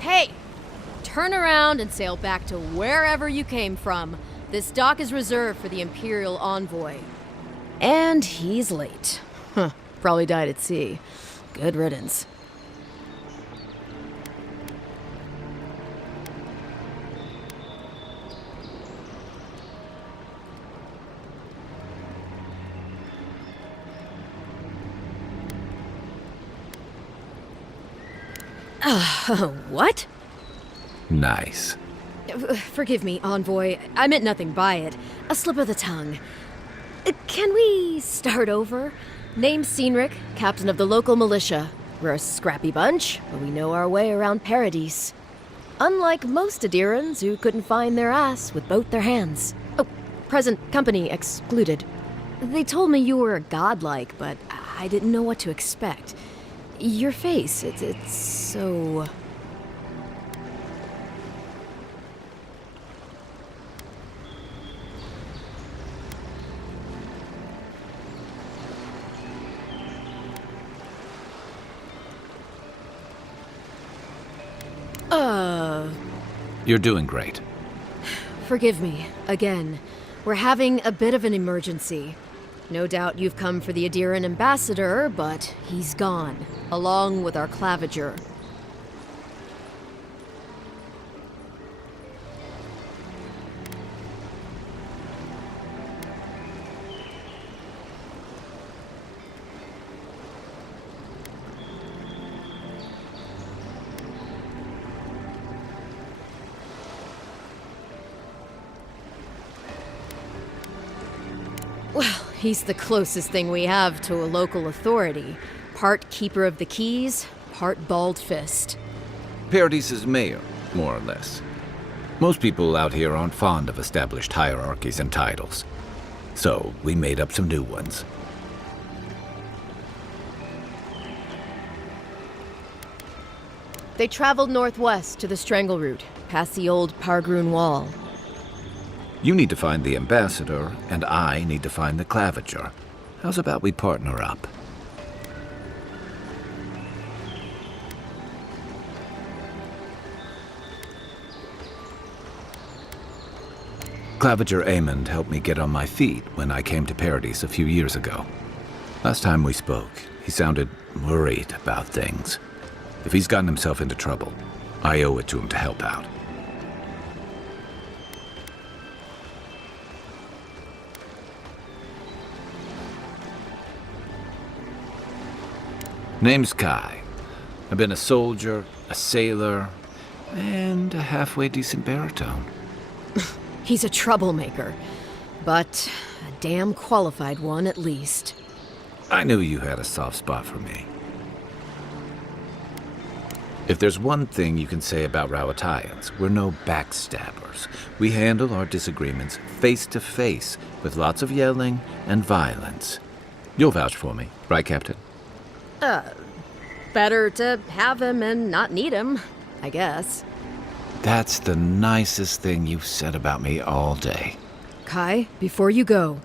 Hey! Turn around and sail back to wherever you came from. This dock is reserved for the Imperial envoy. And he's late. Huh. Probably died at sea. Good riddance. What? Nice. Forgive me, envoy. I meant nothing by it. A slip of the tongue. Can we start over? Name's Cynric, captain of the local militia. We're a scrappy bunch, but we know our way around Paradise. Unlike most Adirans who couldn't find their ass with both their hands. Oh, present company excluded. They told me you were godlike, but I didn't know what to expect. Your face, it's so... You're doing great. Forgive me, again. We're having a bit of an emergency. No doubt you've come for the Adiran ambassador, but he's gone, along with our claviger. Well, he's the closest thing we have to a local authority. Part keeper of the keys, part bald fist. Paradise's mayor, more or less. Most people out here aren't fond of established hierarchies and titles. So, we made up some new ones. They traveled northwest to the Strangle Route, past the old Pargroon Wall. You need to find the ambassador, and I need to find the claviger. How's about we partner up? Claviger Amond helped me get on my feet when I came to Paradise a few years ago. Last time we spoke, he sounded worried about things. If he's gotten himself into trouble, I owe it to him to help out. Name's Kai. I've been a soldier, a sailor, and a halfway decent baritone. He's a troublemaker, but a damn qualified one at least. I knew you had a soft spot for me. If there's one thing you can say about Rowatayans, we're no backstabbers. We handle our disagreements face to face with lots of yelling and violence. You'll vouch for me, right, Captain? Better to have him and not need him, I guess. That's the nicest thing you've said about me all day. Kai, before you go,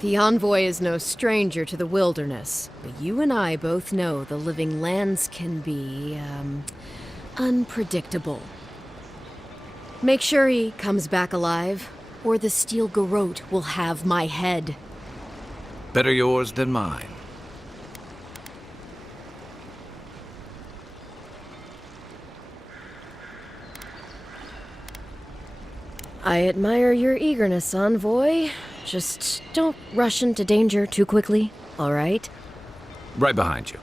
the envoy is no stranger to the wilderness, but you and I both know the living lands can be, unpredictable. Make sure he comes back alive, or the steel garrote will have my head. Better yours than mine. I admire your eagerness, envoy. Just don't rush into danger too quickly, all right? Right behind you.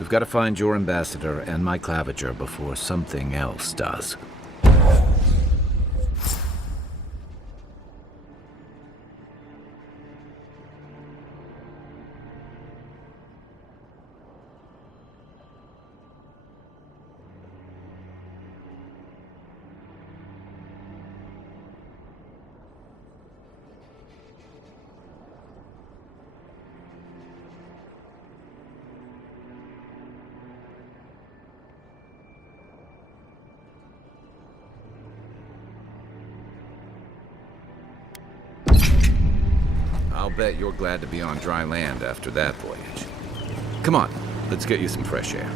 We've got to find your ambassador and my claviger before something else does. I'll bet you're glad to be on dry land after that voyage. Come on, let's get you some fresh air.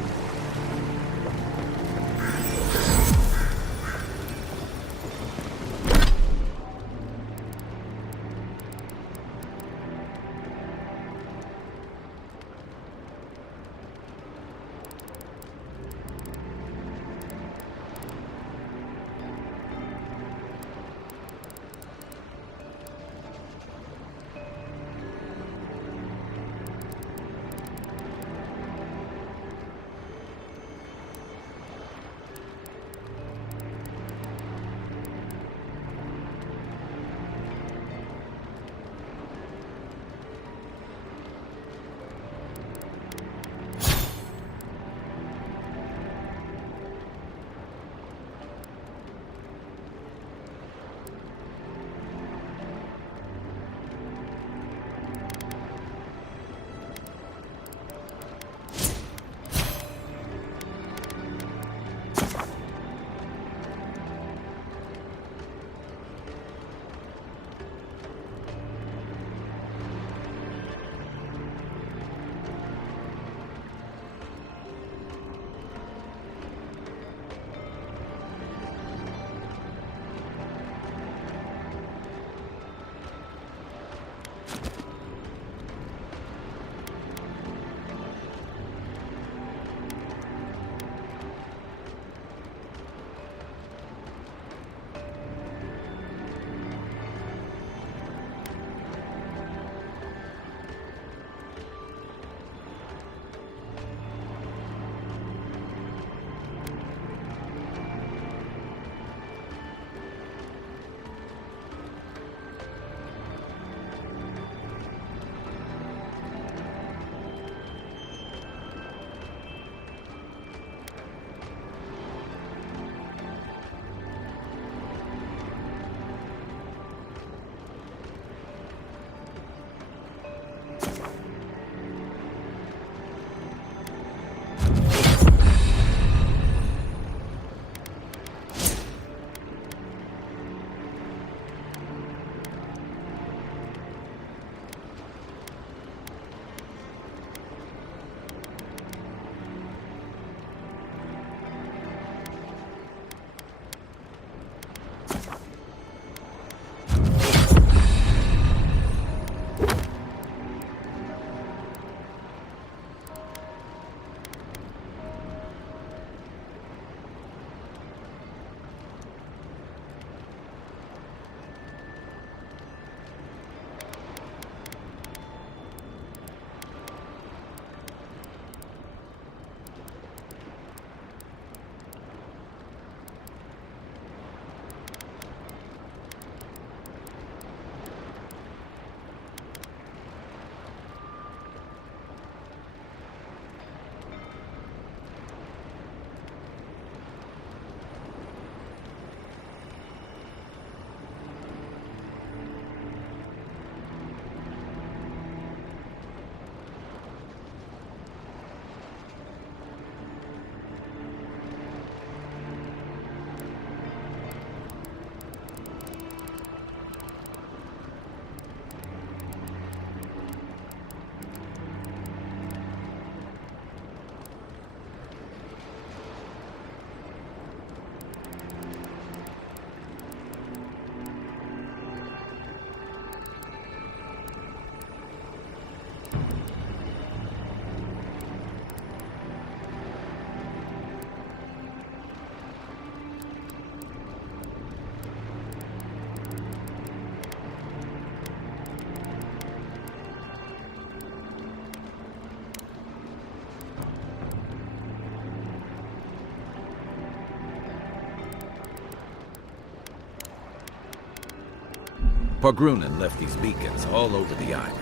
Pargrunen left these beacons all over the island.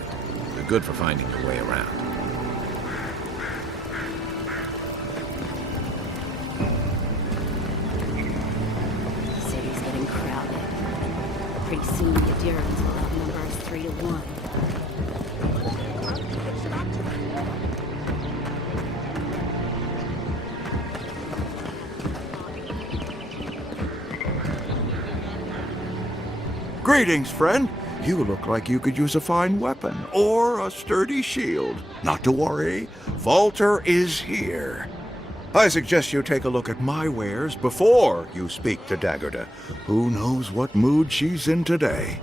They're good for finding your way around. The city's getting crowded. Pretty soon the Adherents will outnumber us 3 to 1. Greetings, friend. You look like you could use a fine weapon or a sturdy shield. Not to worry, Walter is here. I suggest you take a look at my wares before you speak to Daggerda. Who knows what mood she's in today?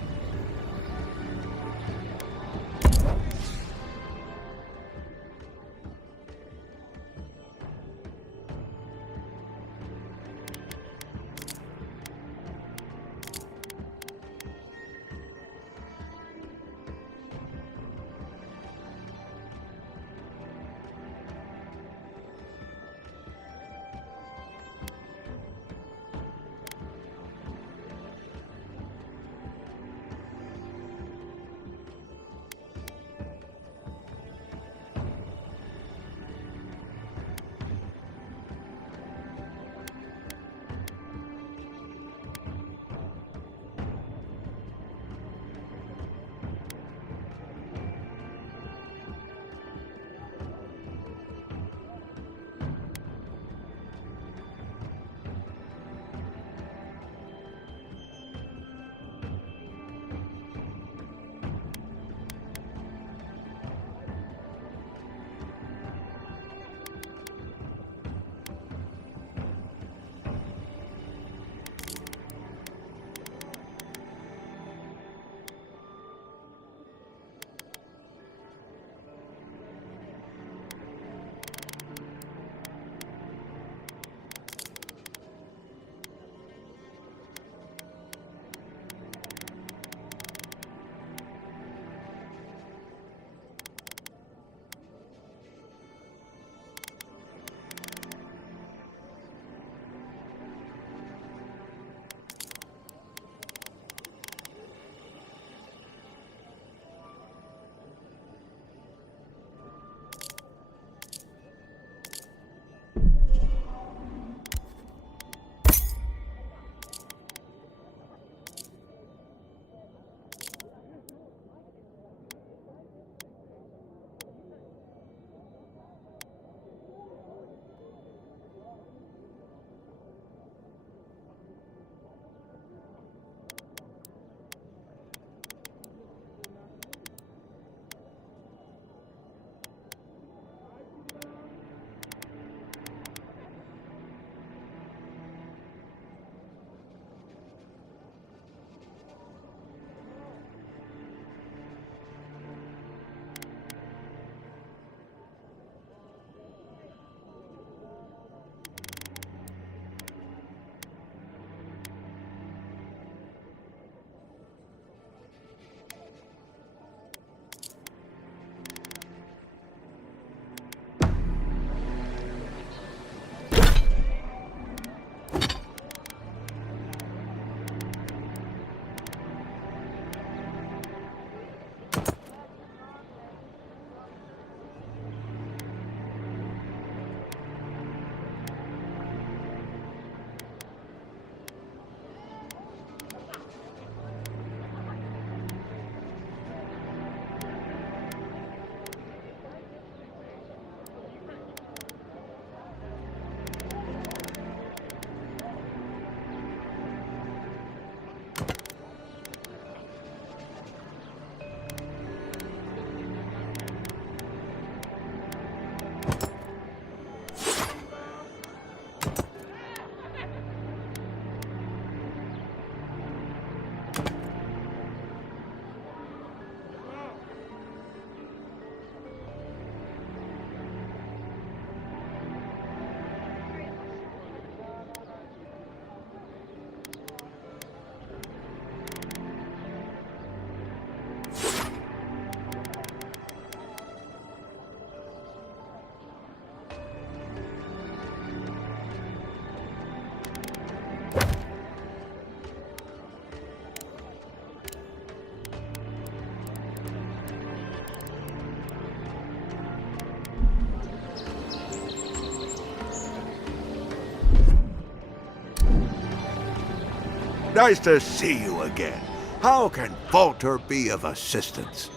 Nice to see you again. How can Walter be of assistance?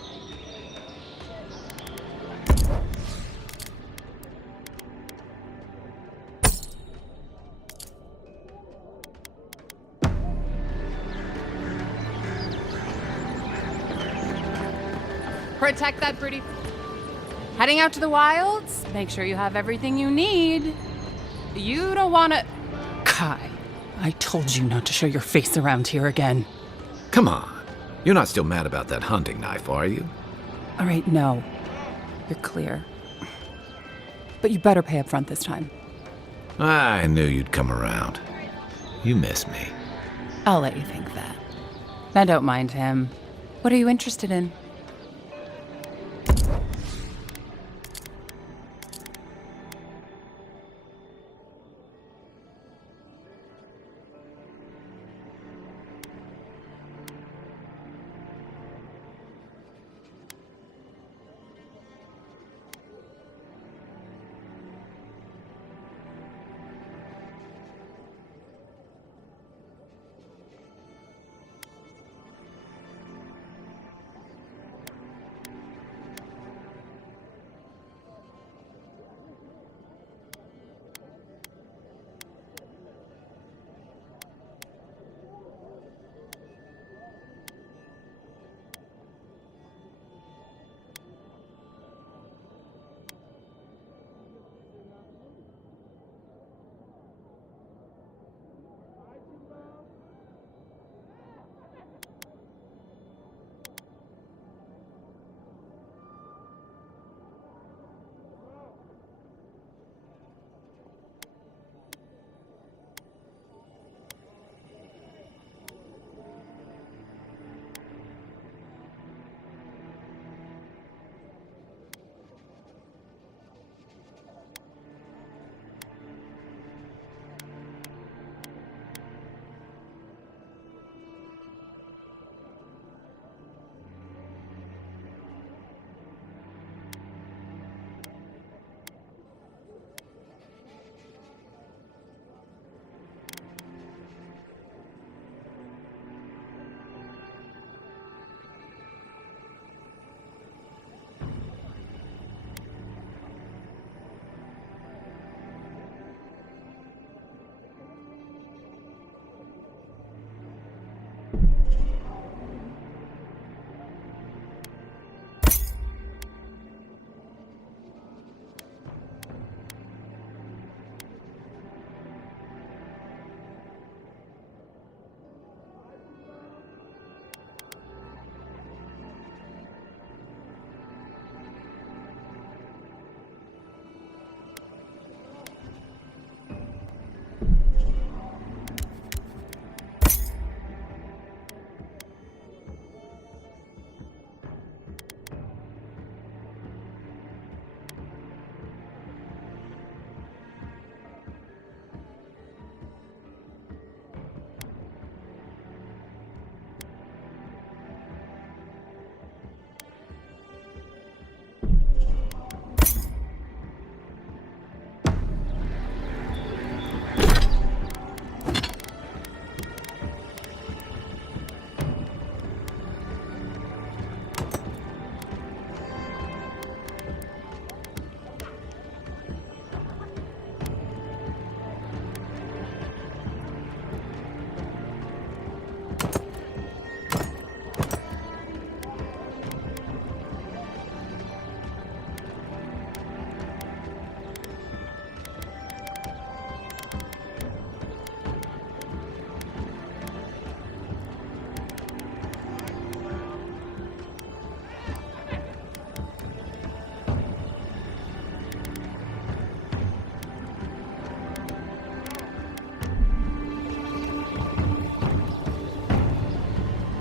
Protect that pretty... Heading out to the wilds? Make sure you have everything you need. You don't want to... Kai, I told you not to show your face around here again. Come on. You're not still mad about that hunting knife, are you? All right, no. You're clear. But you better pay up front this time. I knew you'd come around. You miss me. I'll let you think that. I don't mind him. What are you interested in?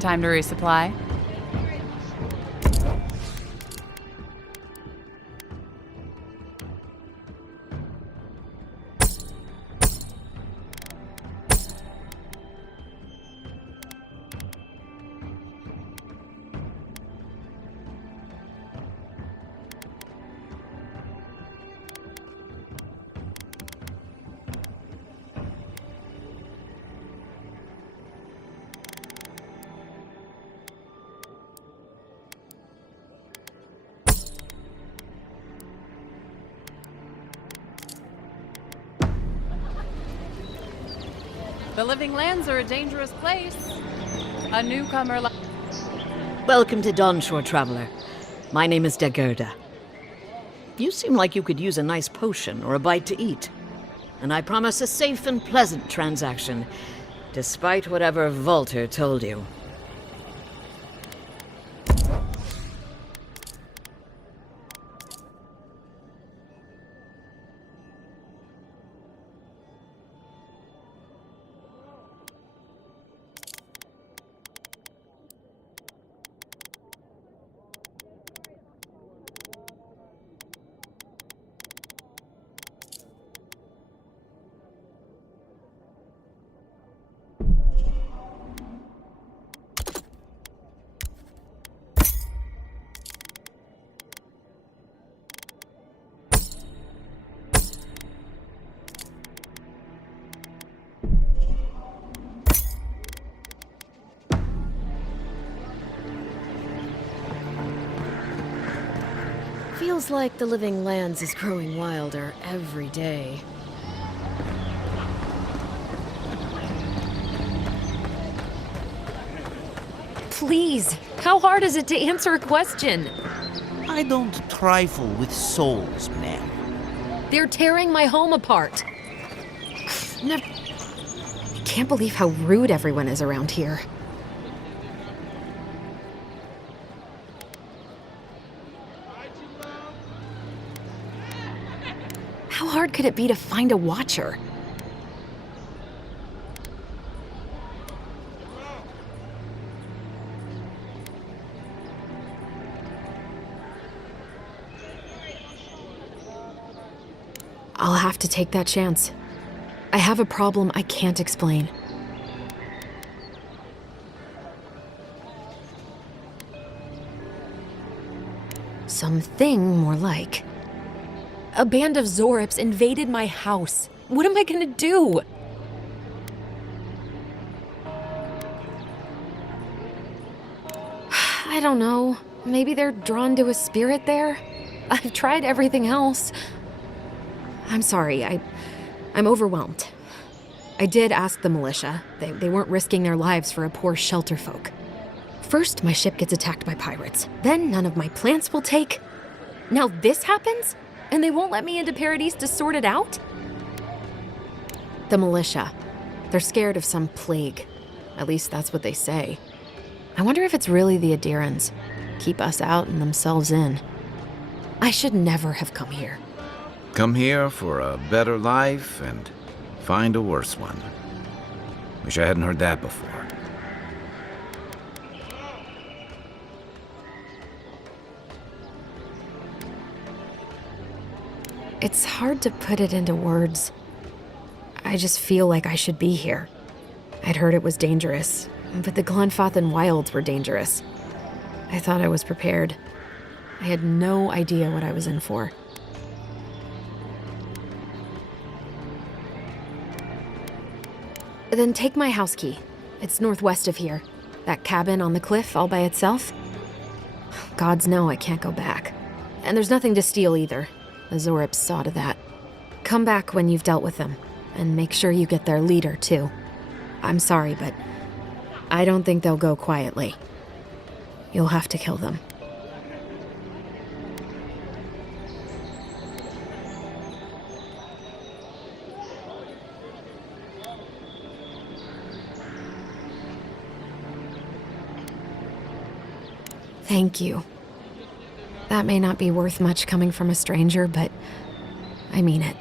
Time to resupply. The living lands are a dangerous place. A newcomer like... Welcome to Dawnshore, traveler. My name is Dehengen. You seem like you could use a nice potion or a bite to eat. And I promise a safe and pleasant transaction, despite whatever Walter told you. Feels like the living lands is growing wilder every day. Please, how hard is it to answer a question? I don't trifle with souls, ma'am. They're tearing my home apart. I can't believe how rude everyone is around here. How hard could it be to find a watcher? I'll have to take that chance. I have a problem I can't explain. Something more like. A band of Zorips invaded my house. What am I gonna do? I don't know. Maybe they're drawn to a spirit there? I've tried everything else. I'm sorry, I'm overwhelmed. I did ask the militia. They weren't risking their lives for a poor shelter folk. First, my ship gets attacked by pirates. Then none of my plants will take. Now this happens? And they won't let me into Paradise to sort it out? The militia. They're scared of some plague. At least that's what they say. I wonder if it's really the Adherans. Keep us out and themselves in. I should never have come here. Come here for a better life and find a worse one. Wish I hadn't heard that before. It's hard to put it into words. I just feel like I should be here. I'd heard it was dangerous, but the Glenfathan wilds were dangerous. I thought I was prepared. I had no idea what I was in for. Then take my house key. It's northwest of here. That cabin on the cliff all by itself. Gods know I can't go back. And there's nothing to steal either. The Zorips saw to that. Come back when you've dealt with them, and make sure you get their leader, too. I'm sorry, but I don't think they'll go quietly. You'll have to kill them. Thank you. That may not be worth much coming from a stranger, but I mean it.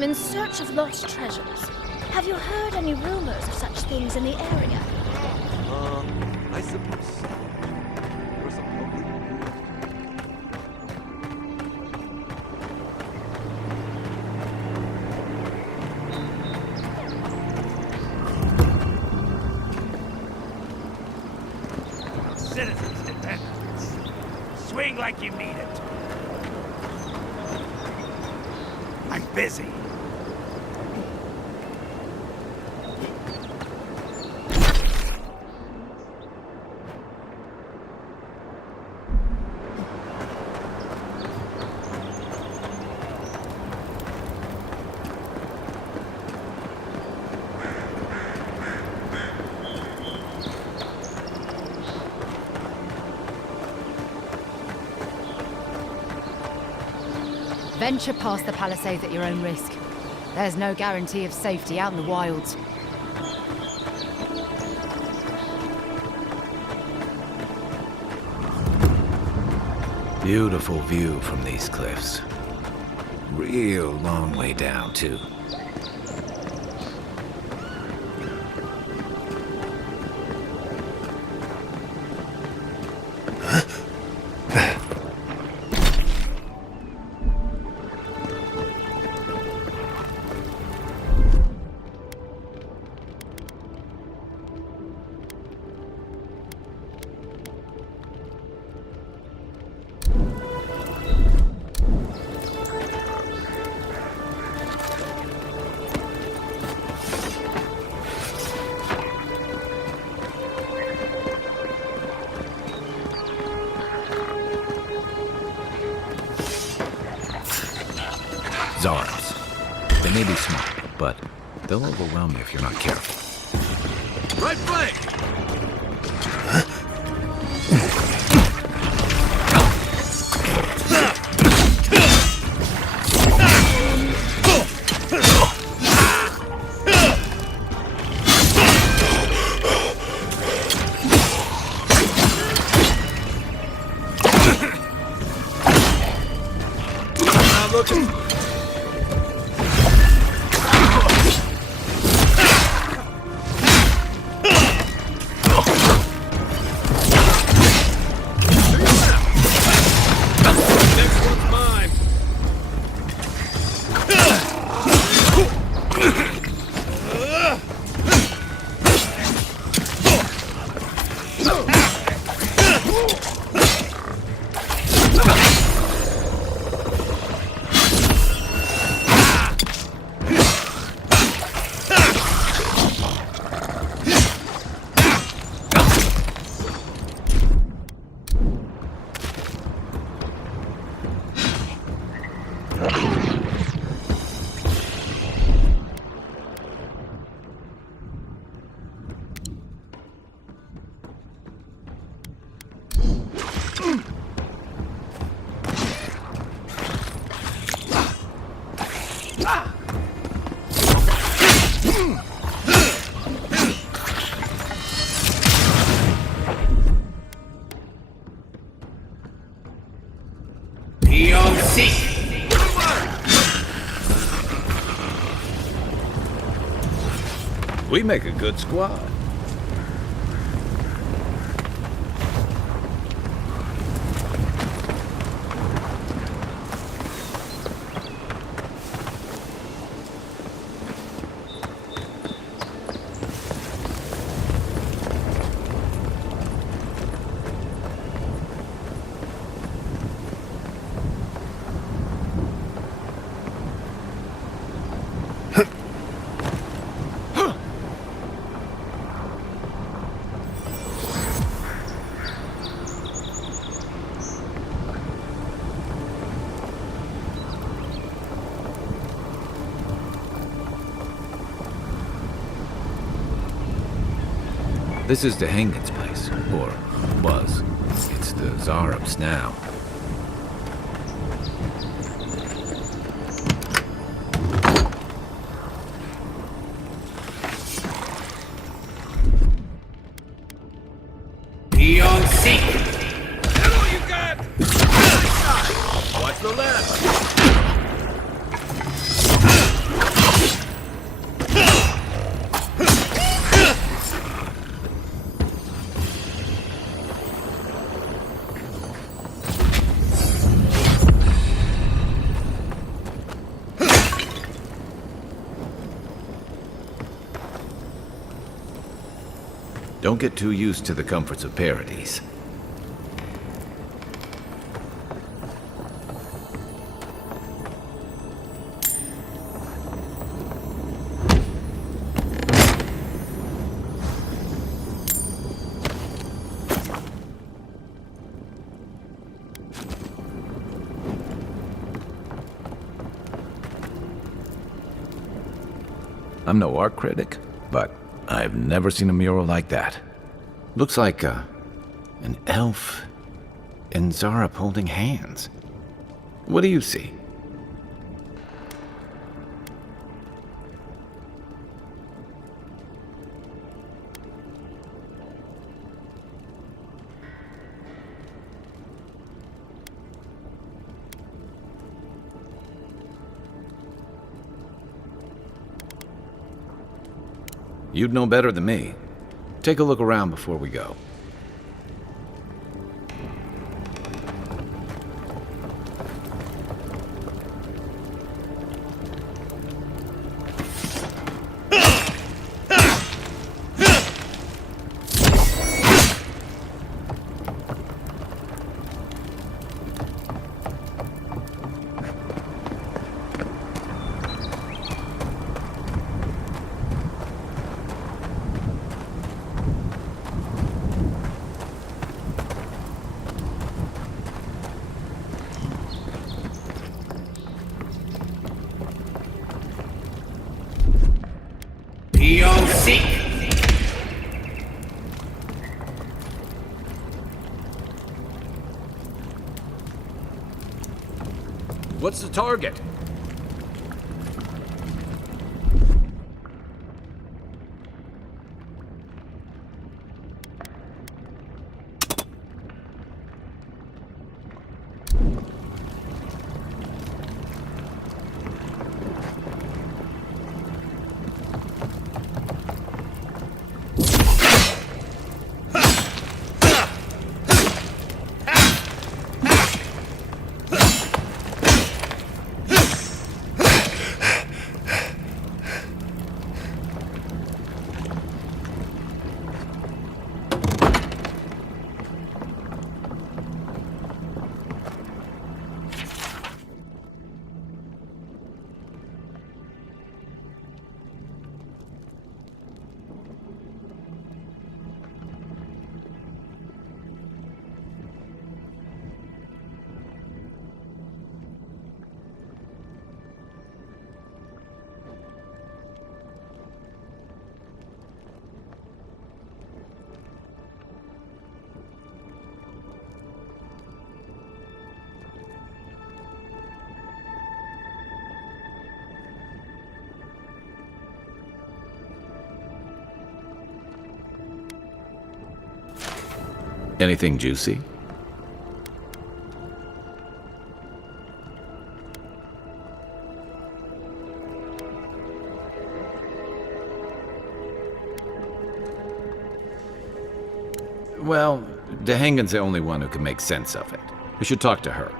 I'm in search of lost treasures. Have you heard any rumors of such things in the area? I suppose so. There's a public Citizens' dependents. Swing like you mean it. I'm busy. Venture past the palisades at your own risk. There's no guarantee of safety out in the wilds. Beautiful view from these cliffs. Real long way down, too. Zards. They may be small, but they'll overwhelm you if you're not careful. Right flank! We make a good squad. This is Dehengen's place, or was. It's the Zarub's now. Beyond seek. That's all you got! Watch the left! Don't get too used to the comforts of Paradise. I'm no art critic, but I've never seen a mural like that. Looks like an elf and Zarep holding hands. What do you see? You'd know better than me. Take a look around before we go. What's the target? Anything juicy? Well, Dehengen's the only one who can make sense of it. We should talk to her.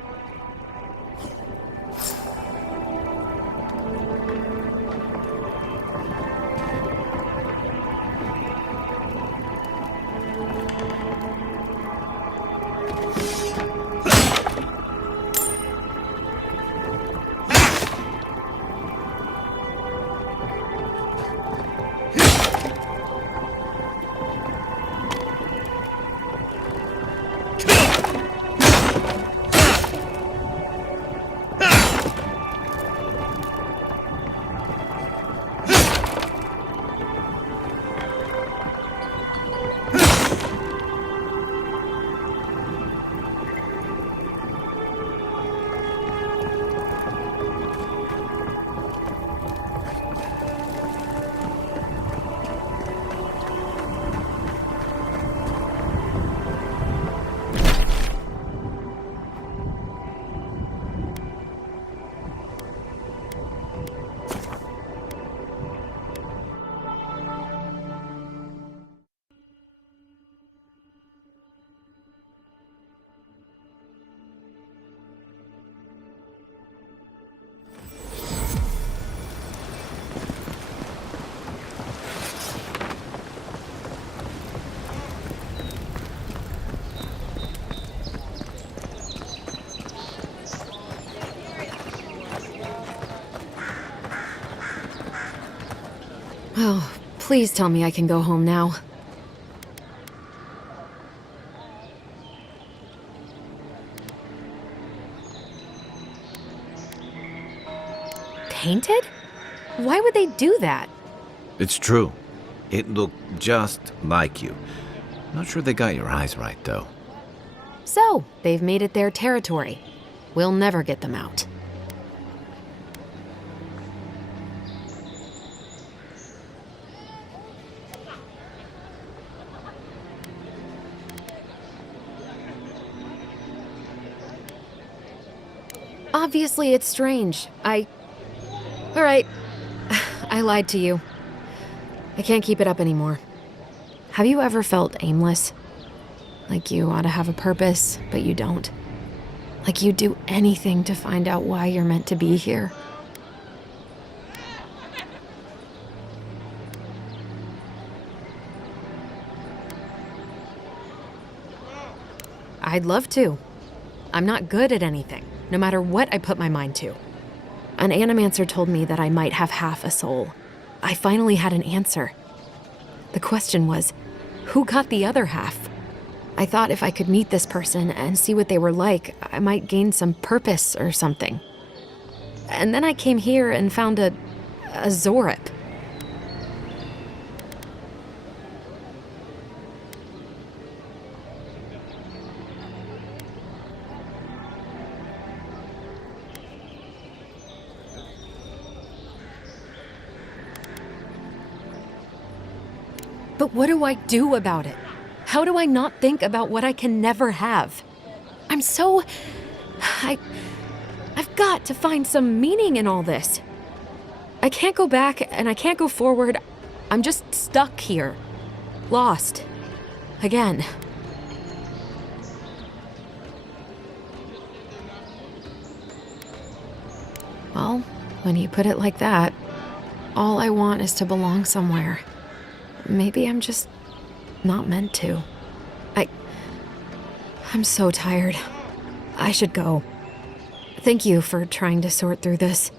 Oh, please tell me I can go home now. Painted? Why would they do that? It's true. It looked just like you. Not sure they got your eyes right, though. So, they've made it their territory. We'll never get them out. Obviously, it's strange. Alright. I lied to you. I can't keep it up anymore. Have you ever felt aimless? Like you ought to have a purpose, but you don't? Like you'd do anything to find out why you're meant to be here? I'd love to. I'm not good at anything, no matter what I put my mind to. An animancer told me that I might have half a soul. I finally had an answer. The question was, who got the other half? I thought if I could meet this person and see what they were like, I might gain some purpose or something. And then I came here and found a Zorip. But what do I do about it? How do I not think about what I can never have? I've got to find some meaning in all this. I can't go back and I can't go forward. I'm just stuck here. Lost. Again. Well, when you put it like that, all I want is to belong somewhere. Maybe I'm just not meant to. I'm so tired. I should go. Thank you for trying to sort through this.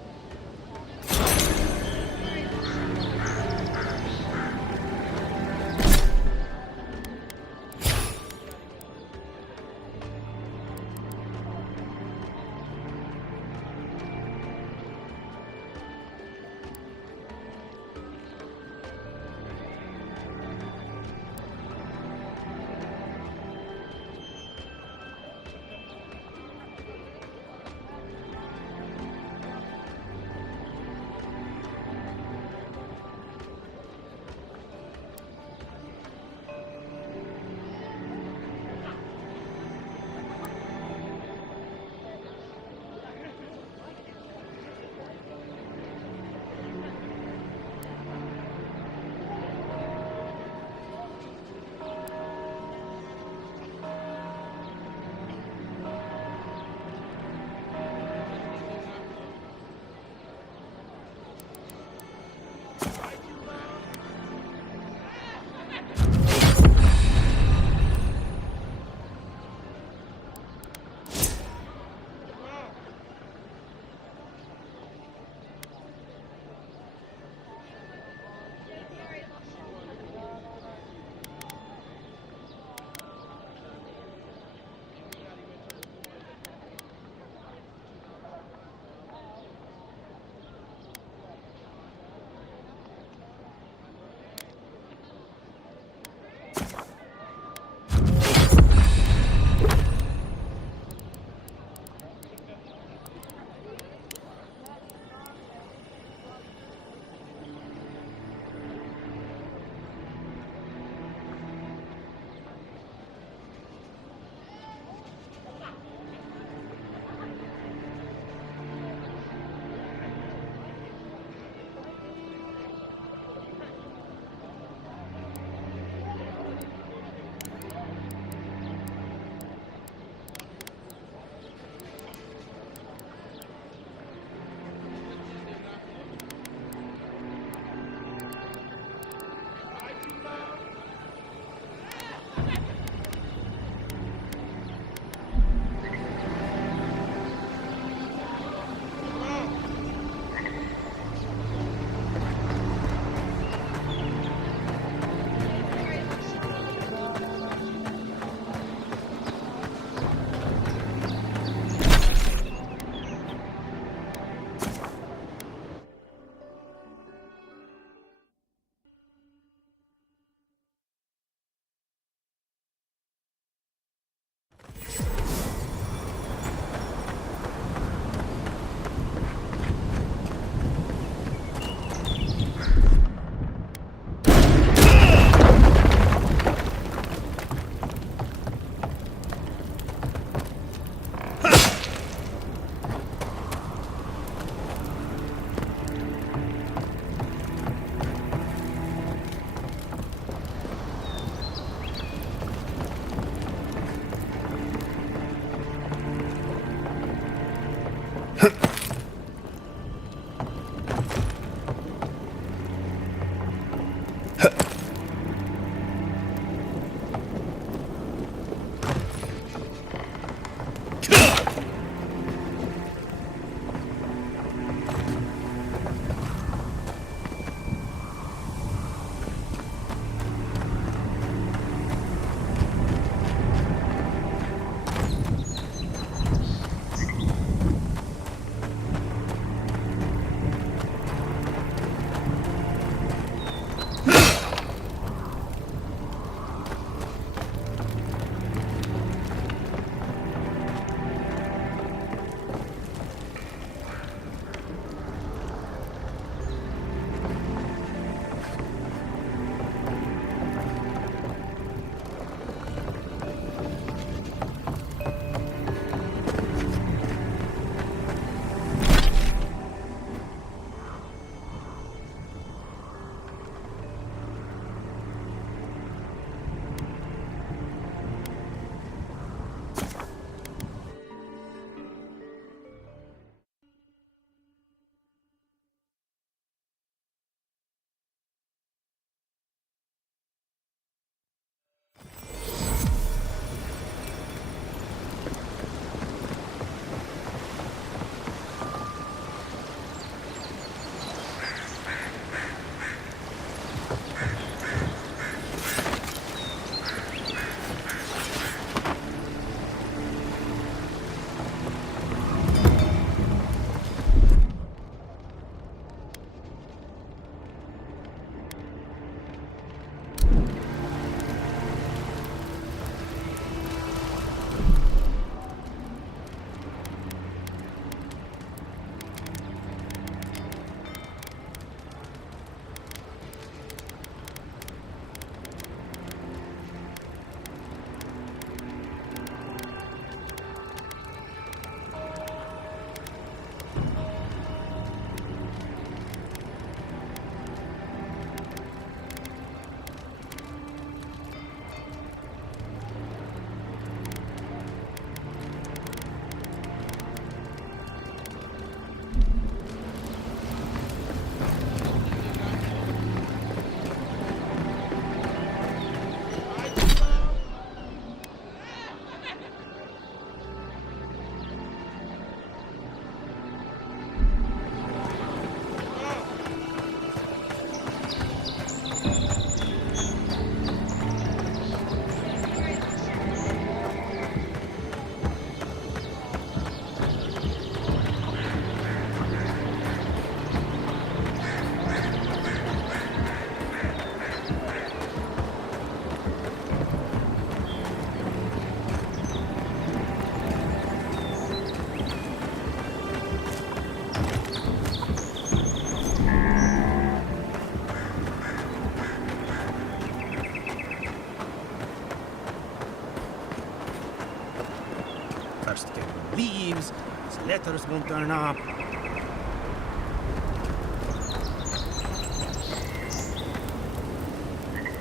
Cursed cat leaves. His letters won't turn up.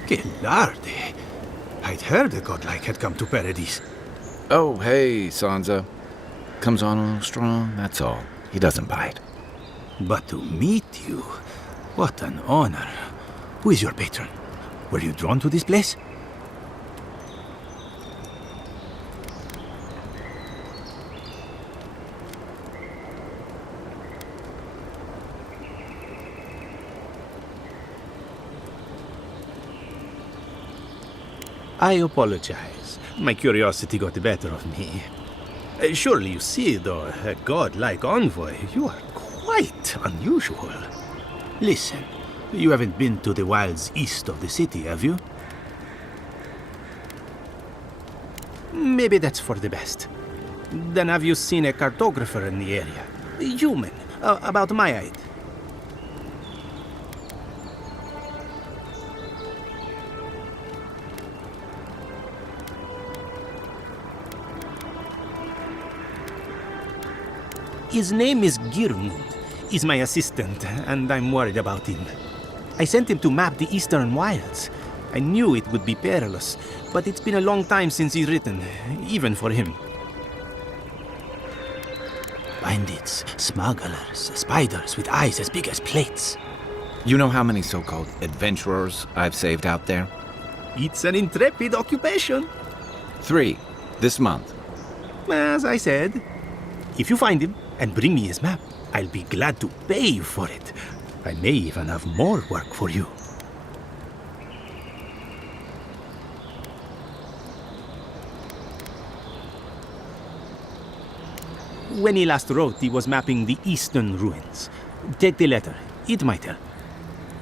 Que larde. I'd heard a godlike had come to Paradise. Oh, hey, Sanza. Comes on a little strong, that's all. He doesn't bite. But to meet you, what an honor. Who is your patron? Were you drawn to this place? I apologize. My curiosity got the better of me. Surely you see, though, a god-like envoy, you are quite unusual. Listen, you haven't been to the wilds east of the city, have you? Maybe that's for the best. Then have you seen a cartographer in the area? A human, about my height. His name is Girmund. He's my assistant, and I'm worried about him. I sent him to map the eastern wilds. I knew it would be perilous, but it's been a long time since he's written, even for him. Bandits, smugglers, spiders with eyes as big as plates. You know how many so-called adventurers I've saved out there? It's an intrepid occupation. 3, this month. As I said, if you find him and bring me his map, I'll be glad to pay you for it. I may even have more work for you. When he last wrote, he was mapping the eastern ruins. Take the letter. It might help.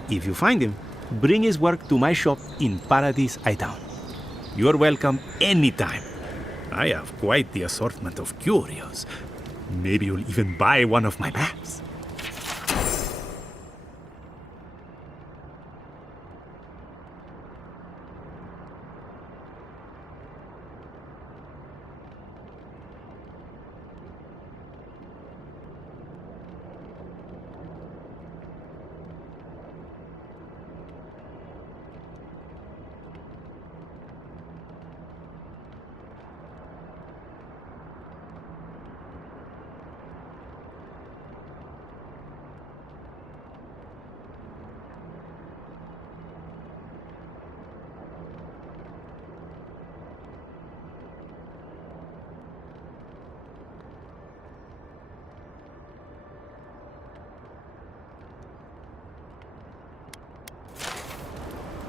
If you find him, bring his work to my shop in Paradise Town. You're welcome anytime. I have quite the assortment of curios. Maybe you'll even buy one of my maps.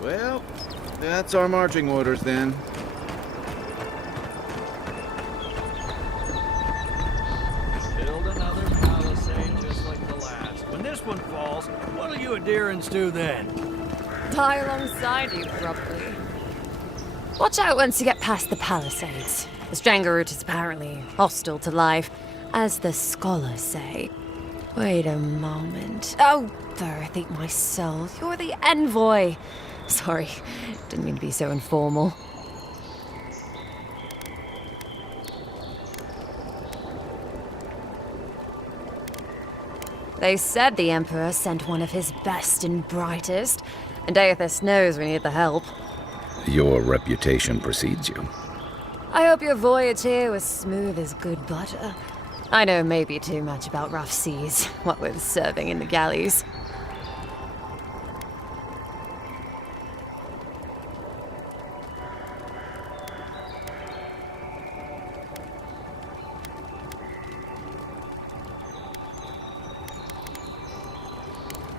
Well, that's our marching orders then. Build another palisade just like the last. When this one falls, what'll you adherents do then? Die alongside you, probably. Watch out once you get past the palisades. The Strangerroot is apparently hostile to life, as the scholars say. Wait a moment. Oh, Birth, eat my soul. You're the envoy. Sorry, didn't mean to be so informal. They said the Emperor sent one of his best and brightest, and Aethys knows we need the help. Your reputation precedes you. I hope your voyage here was smooth as good butter. I know maybe too much about rough seas, what with serving in the galleys.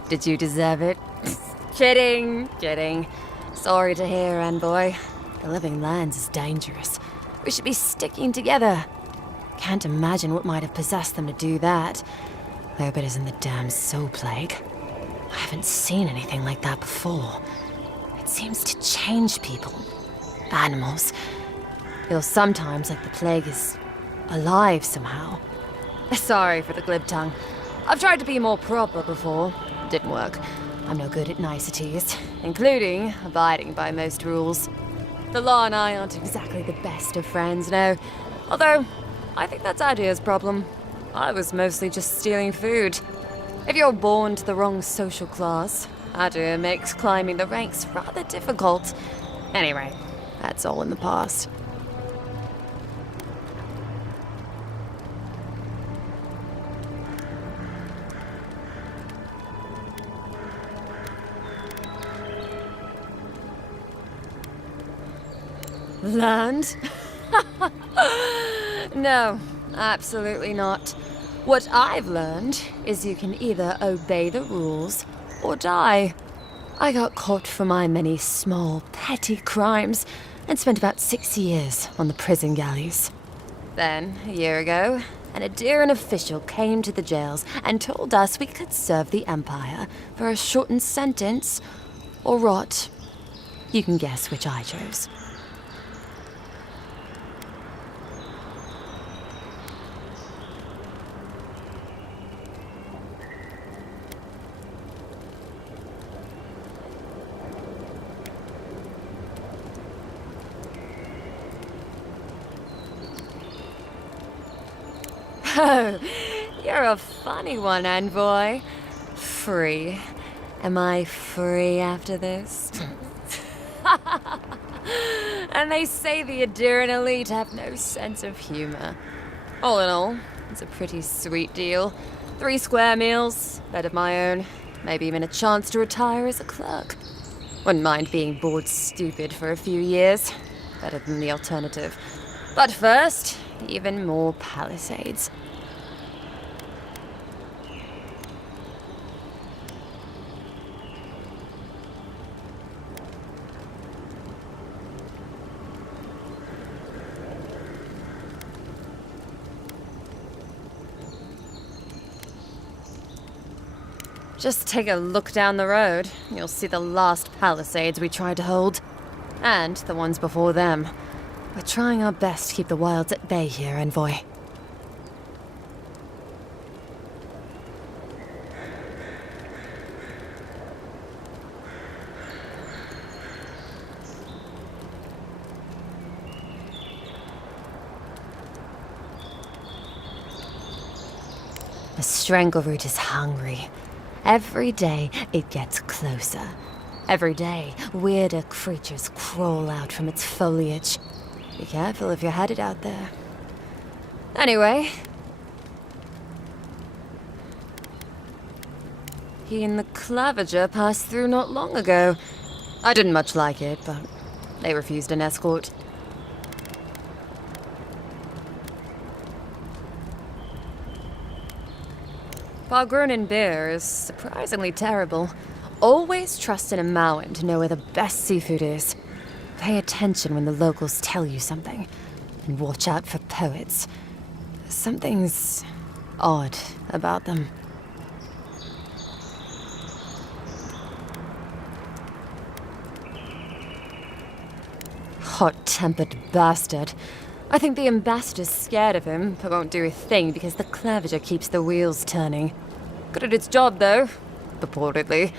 Did you deserve it? Kidding. Sorry to hear, envoy. The living lands is dangerous. We should be sticking together. Can't imagine what might have possessed them to do that. I hope it isn't the damn soul plague. I haven't seen anything like that before. It seems to change people. Animals. Feels sometimes like the plague is alive somehow. Sorry for the glib tongue. I've tried to be more proper before. Didn't work. I'm no good at niceties, including abiding by most rules. The law and I aren't exactly the best of friends, no. Although, I think that's Adia's problem. I was mostly just stealing food. If you're born to the wrong social class, Adia makes climbing the ranks rather difficult. Anyway, that's all in the past. Learned? No, absolutely not. What I've learned is you can either obey the rules or die. I got caught for my many small, petty crimes and spent about 6 years on the prison galleys. Then, a year ago, an Adairan official came to the jails and told us we could serve the Empire for a shortened sentence or rot. You can guess which I chose. Oh, you're a funny one, Envoy. Free. Am I free after this? And they say the Adairan elite have no sense of humor. All in all, it's a pretty sweet deal. 3 square meals, bed of my own, maybe even a chance to retire as a clerk. Wouldn't mind being bored stupid for a few years. Better than the alternative. But first, even more palisades. Just take a look down the road. You'll see the last palisades we tried to hold. And the ones before them. We're trying our best to keep the wilds at bay here, Envoy. The strangleroot is hungry. Every day, it gets closer. Every day, weirder creatures crawl out from its foliage. Be careful if you're headed out there. Anyway. He and the Clavager passed through not long ago. I didn't much like it, but they refused an escort. Pargrunin beer is surprisingly terrible. Always trust in a Mauen to know where the best seafood is. Pay attention when the locals tell you something. And watch out for poets. Something's odd about them. Hot-tempered bastard. I think the ambassador's scared of him, but won't do a thing because the Clavager keeps the wheels turning. Good at its job, though. Purportedly.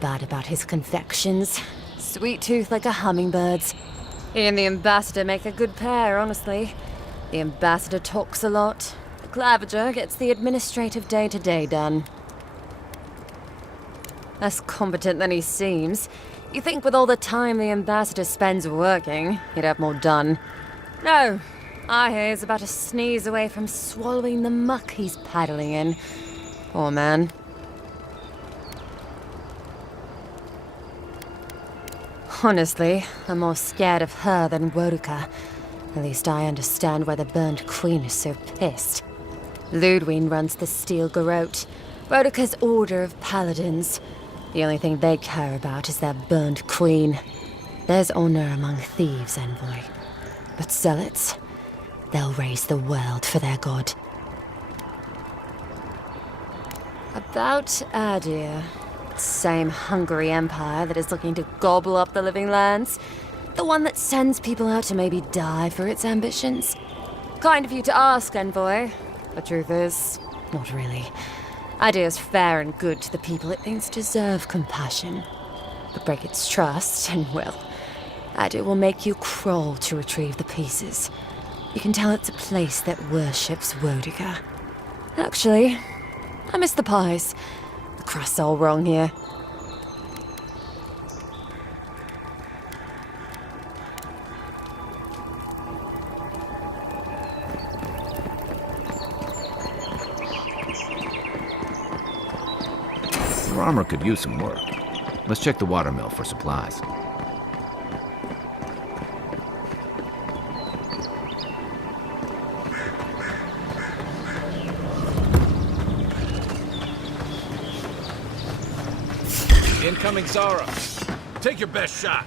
Bad about his confections. Sweet tooth like a hummingbird's. He and the ambassador make a good pair, honestly. The ambassador talks a lot. The Clavager gets the administrative day-to-day done. Less competent than he seems. You think with all the time the ambassador spends working, he'd have more done. No, I hear he's about to sneeze away from swallowing the muck he's paddling in. Poor man. Honestly, I'm more scared of her than Woduka. At least I understand why the Burned Queen is so pissed. Ludwig runs the Steel Garrote, Woduka's order of paladins. The only thing they care about is their Burned Queen. There's honor among thieves, Envoy. But zealots, they'll raise the world for their god. About Adir. Same hungry empire that is looking to gobble up the living lands. The one that sends people out to maybe die for its ambitions. Kind of you to ask, Envoy. The truth is, not really. Adir's fair and good to the people it thinks deserve compassion. But break its trust, and well, Adir will make you crawl to retrieve the pieces. You can tell it's a place that worships Wodiger. Actually, I miss the pies. The crust's all wrong here. Your armor could use some work. Let's check the watermill for supplies. Incoming Zara. Take your best shot.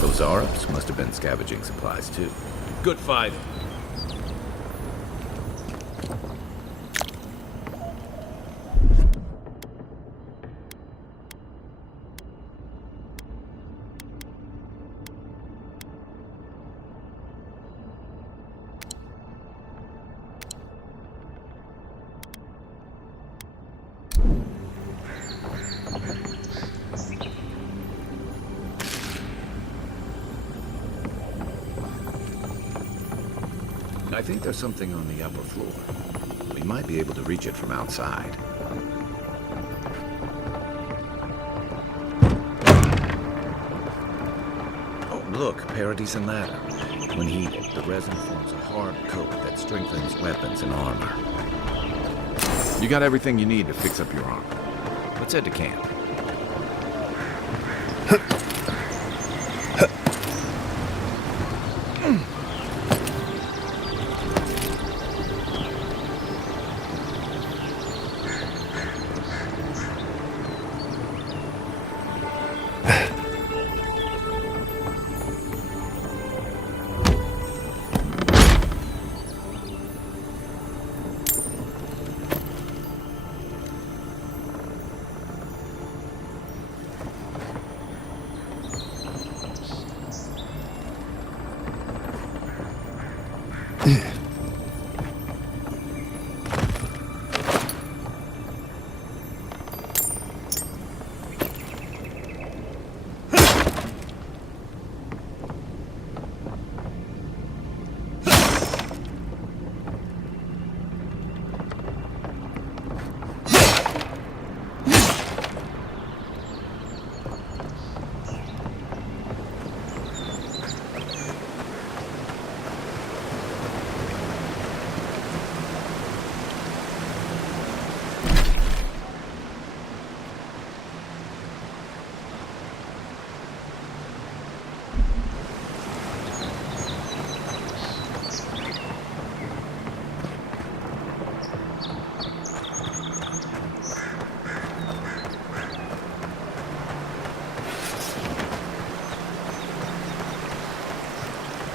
Those Arabs must have been scavenging supplies too. Good fight. I think there's something on the upper floor. We might be able to reach it from outside. Oh, look, Paradise ladder. When heated, the resin forms a hard coat that strengthens weapons and armor. You got everything you need to fix up your armor. Let's head to camp.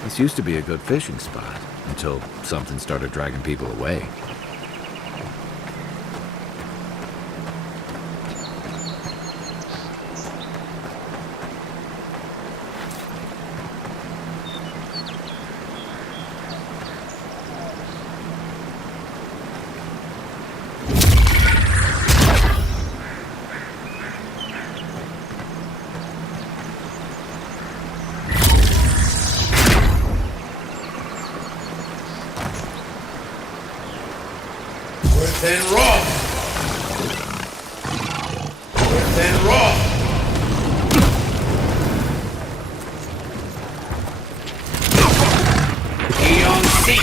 This used to be a good fishing spot, until something started dragging people away. Then rock! Then rock! Eon Seek!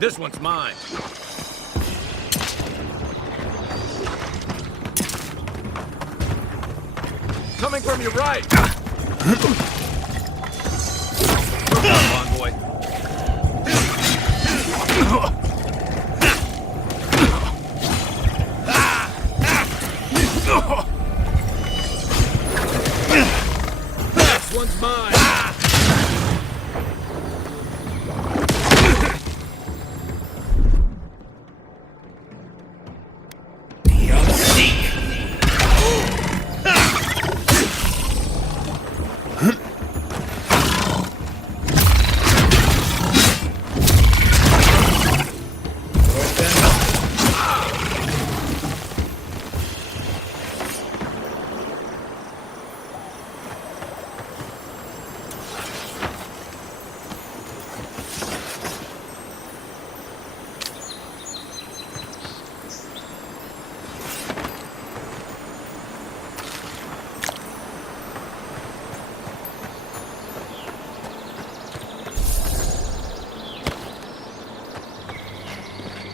This one's mine. Coming from your right. Come on, boy. This one's mine.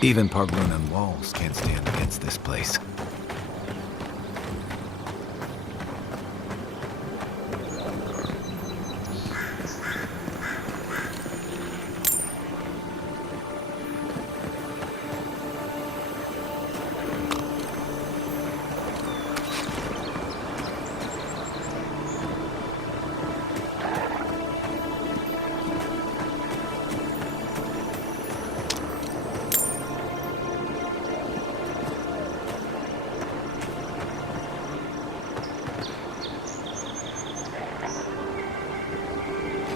Even Parglunan walls can't stand against this place.